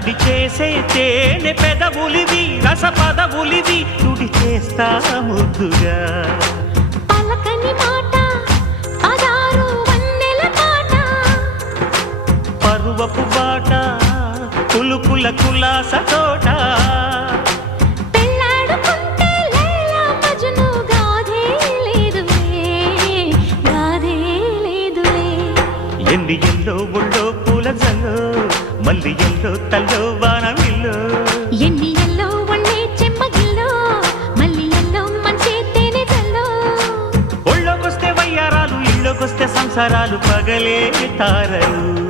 మెరిసే తేనె పెదవులివి రస పదవులివి తుడి చేస్తా ముద్దుగా. పలకని మాట పదారు వన్నెల పాట పరువపు బాట కులుకుల కులాస తోట. ఎన్ని ఎల్లో ఒళ్ళో పూల జల్లో మల్లి ఎల్లో తల్లో వానవిల్లో ఎన్ని ఎల్లో ఒళ్ళే చెమ్మగిల్లో. మళ్ళీ ఎల్లో మంచి తేనె జల్లో ఒళ్ళోకొస్తే వయ్యారాలు ఇళ్ళోకొస్తే సంసారాలు పగలే తారలు.